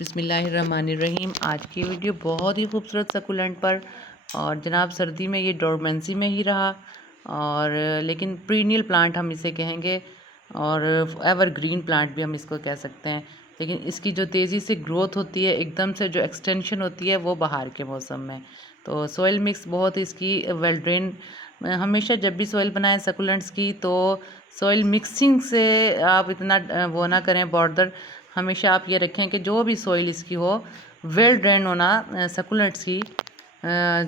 बिस्मिल्लाहिर्रहमानिर्रहीम। आज की वीडियो बहुत ही खूबसूरत सकुलेंट पर, और जनाब सर्दी में ये डोरमेंसी में ही रहा, और लेकिन पीनियल प्लांट हम इसे कहेंगे, और एवरग्रीन प्लांट भी हम इसको कह सकते हैं। लेकिन इसकी जो तेज़ी से ग्रोथ होती है, एकदम से जो एक्सटेंशन होती है, वो बाहर के मौसम में। तो सॉइल मिक्स बहुत इसकी वेल ड्रेन। हमेशा जब भी सॉइल बनाएं सकुलेंट्स की, तो सॉइल मिक्सिंग से आप इतना वो ना करें बॉर्डर। हमेशा आप ये रखें कि जो भी सॉइल इसकी हो, वेल ड्रेन होना सकुलेंट्स की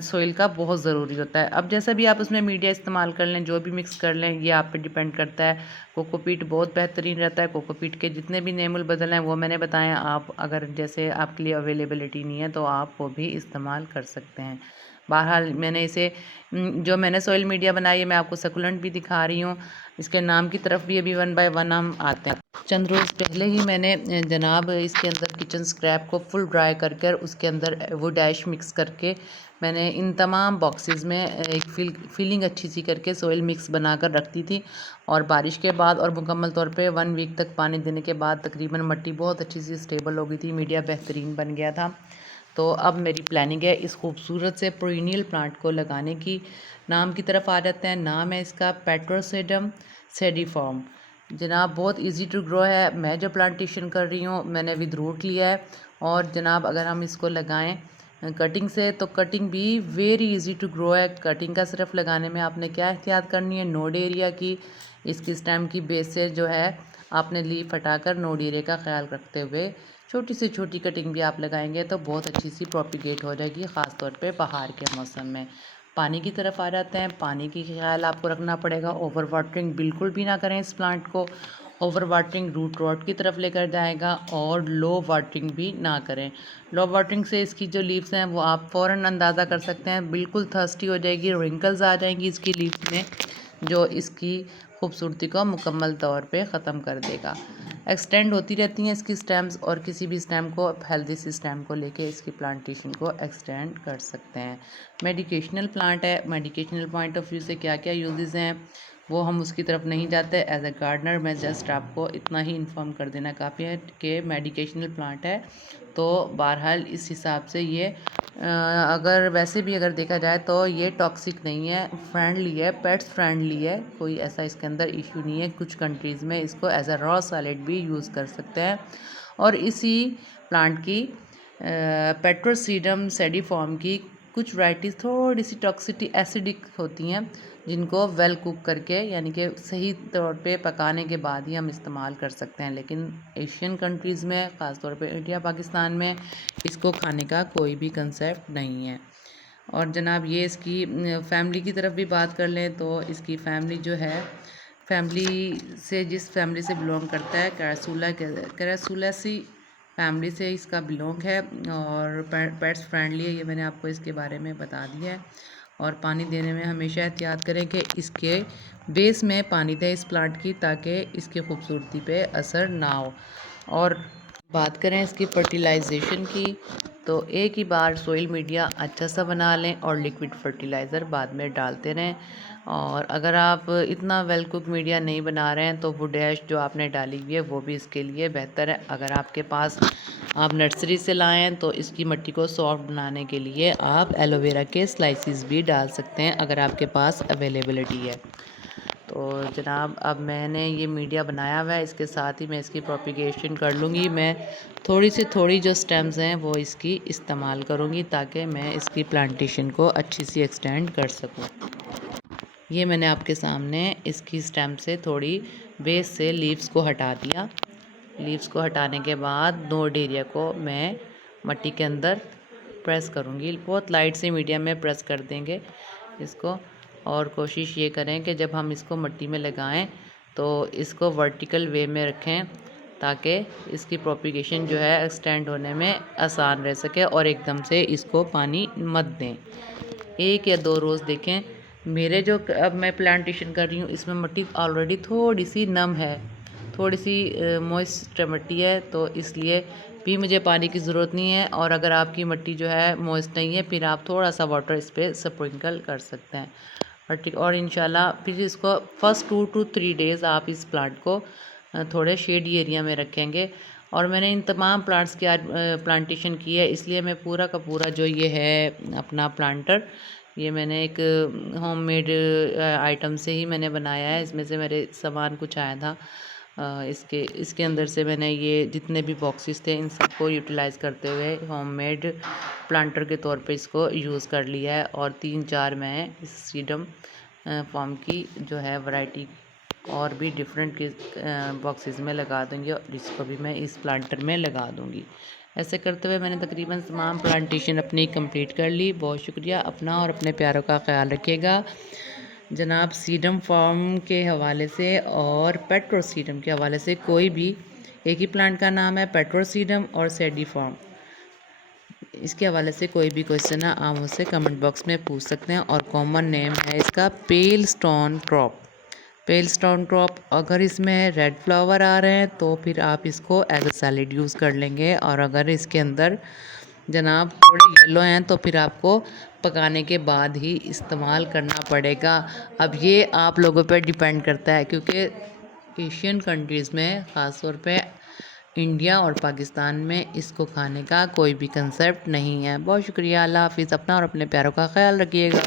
सॉइल का बहुत ज़रूरी होता है। अब जैसा भी आप उसमें मीडिया इस्तेमाल कर लें, जो भी मिक्स कर लें, ये आप पे डिपेंड करता है। कोकोपीट बहुत बेहतरीन रहता है। कोकोपीट के जितने भी नेमुल बदल हैं वो मैंने बताया। आप अगर जैसे आपके लिए अवेलेबिलिटी नहीं है तो आप वो भी इस्तेमाल कर सकते हैं। बहरहाल मैंने इसे जो मैंने सॉइल मीडिया बनाई है, मैं आपको सकुलेंट भी दिखा रही हूँ। इसके नाम की तरफ भी अभी 1 बाय 1 हम आते हैं। चंद रोज़ पहले ही मैंने जनाब इसके अंदर किचन स्क्रैप को फुल ड्राई करके उसके अंदर वुड ऐश मिक्स करके मैंने इन तमाम बॉक्सेस में एक फीलिंग अच्छी सी करके सॉइल मिक्स बनाकर रखती थी। और बारिश के बाद और मुकम्मल तौर पे 1 वीक तक पानी देने के बाद तकरीबन मिट्टी बहुत अच्छी सी स्टेबल हो गई थी, मीडिया बेहतरीन बन गया था। तो अब मेरी प्लानिंग है इस खूबसूरत से पेरिनियल प्लांट को लगाने की। नाम की तरफ आ जाते हैं। नाम है इसका पेट्रोसेडम सेडिफॉर्म। जनाब बहुत इजी टू ग्रो है। मैं जो प्लांटेशन कर रही हूँ, मैंने विद रूट लिया है। और जनाब अगर हम इसको लगाएं कटिंग से, तो कटिंग भी वेरी इजी टू ग्रो है। कटिंग का सिर्फ लगाने में आपने क्या एहतियात करनी है, नोड एरिया की। इसकी स्टेम की बेस से जो है आपने लीफ हटाकर नोड एरिया का ख्याल रखते हुए छोटी से छोटी कटिंग भी आप लगाएंगे तो बहुत अच्छी सी प्रोपिगेट हो जाएगी, ख़ास तौर पे बाहर के मौसम में। पानी की तरफ आ जाते हैं। पानी की ख्याल आपको रखना पड़ेगा। ओवर वाटरिंग बिल्कुल भी ना करें इस प्लांट को। ओवर वाटरिंग रूट रॉट की तरफ लेकर जाएगा, और लो वाटरिंग भी ना करें। लो वाटरिंग से इसकी जो लीव्स हैं वो आप फ़ौरन अंदाज़ा कर सकते हैं, बिल्कुल थर्स्टी हो जाएगी, रिंकल्स आ जाएंगी इसकी लीव्स में, जो इसकी खूबसूरती को मुकम्मल तौर पे ख़त्म कर देगा। एक्सटेंड होती रहती हैं इसकी स्टेम्स, और किसी भी स्टेम को हेल्दी सी स्टेम को लेके इसकी प्लांटेशन को एक्सटेंड कर सकते हैं। मेडिकेशनल प्लांट है। मेडिकेशनल पॉइंट ऑफ व्यू से क्या क्या यूजेस हैं वो हम उसकी तरफ नहीं जाते। एज ए गार्डनर मैं जस्ट आपको इतना ही इन्फॉर्म कर देना काफ़ी है कि मेडिकेशनल प्लांट है। तो बहरहाल इस हिसाब से ये अगर वैसे भी अगर देखा जाए तो ये टॉक्सिक नहीं है, फ्रेंडली है, पेट्स फ्रेंडली है। कोई ऐसा इसके अंदर इशू नहीं है। कुछ कंट्रीज़ में इसको एज अ रॉ सैलेड भी यूज़ कर सकते हैं। और इसी प्लांट की पेट्रोसीडम सेडिफॉर्म की कुछ वैराइटीज़ थोड़ी सी टॉक्सिटी एसिडिक होती हैं, जिनको वेल कुक करके यानी कि सही तौर पे पकाने के बाद ही हम इस्तेमाल कर सकते हैं। लेकिन एशियन कंट्रीज़ में, ख़ास तौर पे इंडिया पाकिस्तान में, इसको खाने का कोई भी कंसेप्ट नहीं है। और जनाब ये इसकी फैमिली की तरफ भी बात कर लें तो इसकी फैमिली जो है, फैमिली से जिस फैमिली से बिलोंग करता है, कैरासुलासी फैमिली से इसका बिलोंग है। और पेट्स फ्रेंडली है, ये मैंने आपको इसके बारे में बता दिया है। और पानी देने में हमेशा एहतियात करें कि इसके बेस में पानी दें इस प्लांट की, ताकि इसकी खूबसूरती पे असर ना हो। और बात करें इसकी फर्टिलाइजेशन की, तो एक ही बार सोइल मीडिया अच्छा सा बना लें और लिक्विड फर्टिलाइज़र बाद में डालते रहें। और अगर आप इतना वेल कुक मीडिया नहीं बना रहे हैं तो वुड ऐश जो आपने डाली हुई है वो भी इसके लिए बेहतर है। अगर आपके पास आप नर्सरी से लाएँ हैं तो इसकी मिट्टी को सॉफ्ट बनाने के लिए आप एलोवेरा के स्लाइसिस भी डाल सकते हैं, अगर आपके पास अवेलेबिलिटी है। तो जनाब अब मैंने ये मीडिया बनाया हुआ है, इसके साथ ही मैं इसकी प्रोपिगेशन कर लूँगी। मैं थोड़ी जो स्टेम्स हैं वो इसकी इस्तेमाल करूँगी, ताकि मैं इसकी प्लांटेशन को अच्छी सी एक्सटेंड कर सकूँ। ये मैंने आपके सामने इसकी स्टेम से थोड़ी बेस से लीव्स को हटा दिया। लीव्स को हटाने के बाद नोड एरिया को मैं मिट्टी के अंदर प्रेस करूँगी। बहुत लाइट से मीडियम में प्रेस कर देंगे इसको। और कोशिश ये करें कि जब हम इसको मिट्टी में लगाएं तो इसको वर्टिकल वे में रखें, ताकि इसकी प्रोपिगेशन जो है एक्सटेंड होने में आसान रह सके, और एकदम से इसको पानी मत दें। 1 या 2 रोज़ देखें। मेरे जो अब मैं प्लांटेशन कर रही हूँ इसमें मिट्टी ऑलरेडी थोड़ी सी नम है, थोड़ी सी मॉइस्ट मिट्टी है, तो इसलिए भी मुझे पानी की ज़रूरत नहीं है। और अगर आपकी मिट्टी जो है मॉइस्ट नहीं है, फिर आप थोड़ा सा वाटर इस पर स्प्रिंकल कर सकते हैं। और इंशाल्लाह फिर इसको फर्स्ट 2 to 3 डेज़ आप इस प्लांट को थोड़े शेडी एरिया में रखेंगे। और मैंने इन तमाम प्लांट्स की आज प्लांटेशन की है, इसलिए मैं पूरा का पूरा जो ये है अपना प्लांटर, ये मैंने एक होममेड आइटम से ही मैंने बनाया है। इसमें से मेरे सामान कुछ आया था, इसके अंदर से मैंने ये जितने भी बॉक्सेस थे इन सबको यूटिलाइज़ करते हुए होममेड प्लांटर के तौर पे इसको यूज़ कर लिया है। और 3-4 मैं इस सीडम फॉर्म की जो है वैरायटी और भी डिफरेंट के बॉक्सेस में लगा दूँगी और इसको भी मैं इस प्लांटर में लगा दूँगी। ऐसे करते हुए मैंने तकरीबन तमाम प्लांटेशन अपनी कंप्लीट कर ली। बहुत शुक्रिया। अपना और अपने प्यारों का ख्याल रखिएगा। जनाब सीडम फार्म के हवाले से और पेट्रो सीडम के हवाले से कोई भी, एक ही प्लांट का नाम है पेट्रो सीडम और सेडी फार्म, इसके हवाले से कोई भी क्वेश्चन है आप मुझसे कमेंट बॉक्स में पूछ सकते हैं। और कॉमन नेम है इसका पेल स्टोन क्रॉप। पेल स्टोन क्रॉप, अगर इसमें रेड फ्लावर आ रहे हैं तो फिर आप इसको एज अ सैलेड यूज़ कर लेंगे, और अगर इसके अंदर जनाब थोड़े येलो हैं तो फिर आपको पकाने के बाद ही इस्तेमाल करना पड़ेगा। अब ये आप लोगों पर डिपेंड करता है, क्योंकि एशियन कंट्रीज़ में ख़ास तौर पे इंडिया और पाकिस्तान में इसको खाने का कोई भी कंसेप्ट नहीं है। बहुत शुक्रिया। अल्लाह हाफ़िज़। अपना और अपने प्यारों का ख्याल रखिएगा।